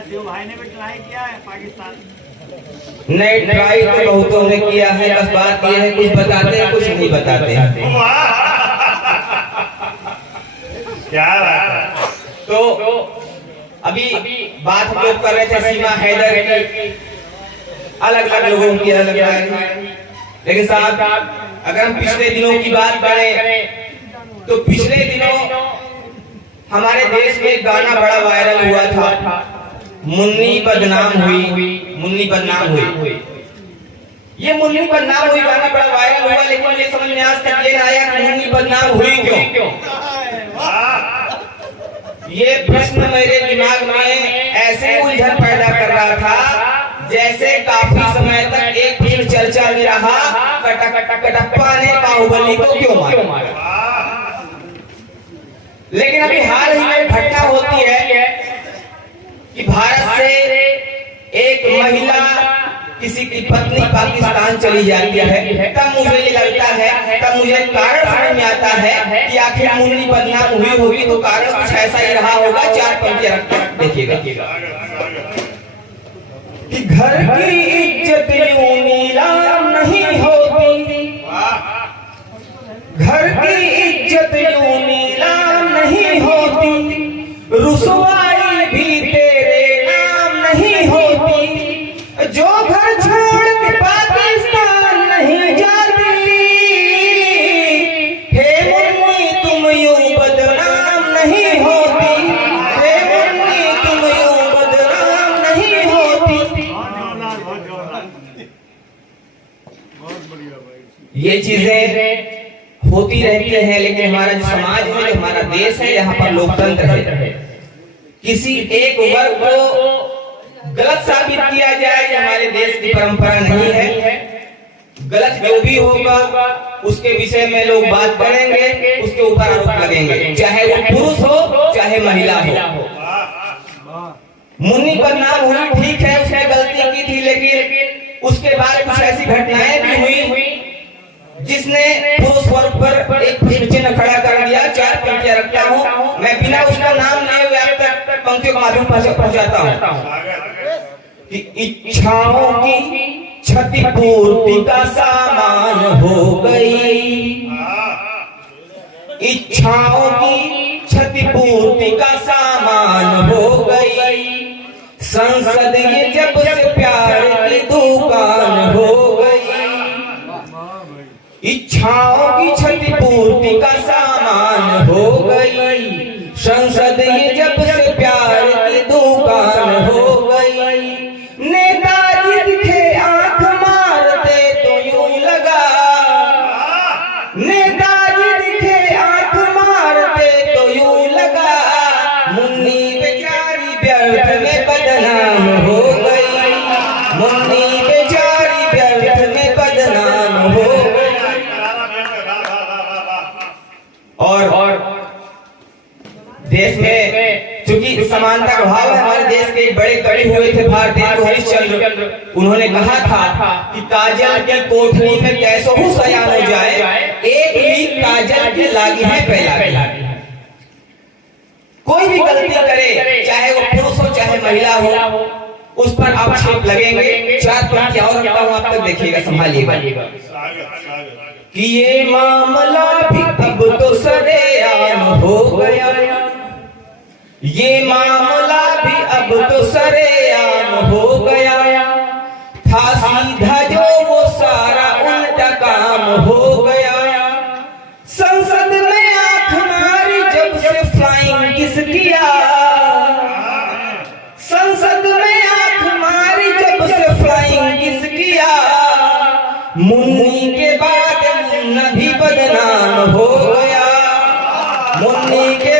शिव भाई ने भी ट्राई किया है पाकिस्तान। नहीं, ट्राई तो बहुतों ने किया है, बस बात यह है कुछ बताते हैं कुछ नहीं बताते हैं। क्या बात है। तो अभी बात हम लोग कर रहे थे सीमा हैदर की, अलग अलग लोगों की अलग अलग। लेकिन साहब अगर हम पिछले दिनों की बात करें तो पिछले दिनों हमारे देश में एक गाना बड़ा वायरल हुआ था, मुन्नी बदनाम हुई, मुन्नी बदनाम हुई। ये मुन्नी बदनाम हुई गाना बड़ा वायरल हुआ, लेकिन ये समझ में आज तक ये आया कि मुन्नी बदनाम हुई क्यों। ये प्रश्न मेरे दिमाग में ऐसे उलझन पैदा कर रहा था जैसे काफी समय तक एक फिल्म चर्चा में रहा, कटप्पा ने बाहुबली को क्यों मारा। लेकिन अभी हाल ही में घटना होती है कि भारत से एक महिला किसी की पत्नी पाकिस्तान चली जाती है, तब मुझे ये लगता है, तब मुझे कारण समझ में आता है कि आखिर मुन्नी बदनाम हुई होगी तो कारण कुछ ऐसा ही रहा होगा। चार पंक्तियां रखकर देखिएगा कि घर की इज्जत यूं नीलाम नहीं होती, घर की इज्जत यूं नीलाम नहीं होती, रुसवाई भी तेरे नाम नहीं होती, जो घर छोड़ के पाकिस्तान नहीं जाती, हे मुन्नी तुम यूं बदनाम नहीं होती, हे मुन्नी तुम यूं बदनाम नहीं होती। ये चीजें होती रहती है, लेकिन हमारा जो समाज है, जो हमारा देश है, यहाँ पर लोकतंत्र है, किसी एक वर्ग को गलत साबित किया जाए ये हमारे देश की परंपरा नहीं है। गलत जो भी होगा उसके विषय में लोग बात करेंगे, उसके ऊपर आरोप लगेंगे, चाहे वो पुरुष हो चाहे महिला हो। मुन्नी बदनाम हुई, ठीक है, उसने गलती की थी, लेकिन उसके बाद कुछ ऐसी घटनाएं भी हुई जिसने पुरुष वर्ग पर एक प्रश्न चिन्ह खड़ा कर दिया। चार पंक्तियां रखता हूँ मैं, बिना उसका नाम लिए हुए आप तक पंक्तियों के माध्यम से पहुंचाता हूँ कि इच्छाओं की क्षतिपूर्ति का सामान हो गई, इच्छाओं की क्षतिपूर्ति का सामान हो गई, संसद ये जब से प्यार की दुकान हो गई, इच्छाओं की क्षतिपूर्ति का सामान हो गई, संसद ये जब से प्यार की दुकान हो गई, नेताजी दिखे आंख मारते तो यूं लगा, नेताजी दिखे आंख मारते तो यूं लगा, मुन्नी बेचारी व्यर्थ में बदनाम हो गई, मुन्नी बेचारी व्यर्थ में बदनाम हो गई। और देश में चूंकि समानता का भाव है, हमारे देश के बड़े कवि हुए थे भारतेंदु हरिश्चंद्र, उन्होंने कहा था कि काजल की कोठरी में कैसो हो सयान हो जाए, एक ही काजल की लागी है पहला। कोई भी गलती करे, चाहे वो पुरुष हो चाहे महिला हो, उस पर आक्षेप लगेंगे। चार पंक्तियां और रखता हूं, आप तक देखिएगा, संभालिएगा कि ये मामला भी अब तो सरेआम हो गया, ये मामला भी अब तो सरेआम हो गया, था सीधा जो वो सारा उल्टा काम हो गया, संसद में आंख मारी जब से फ्लाइंग किस किया, संसद में आंख मारी जब से फ्लाइंग किस किया, मुन्नी के बाद मुन्ना भी बदनाम हो गया, मुन्नी के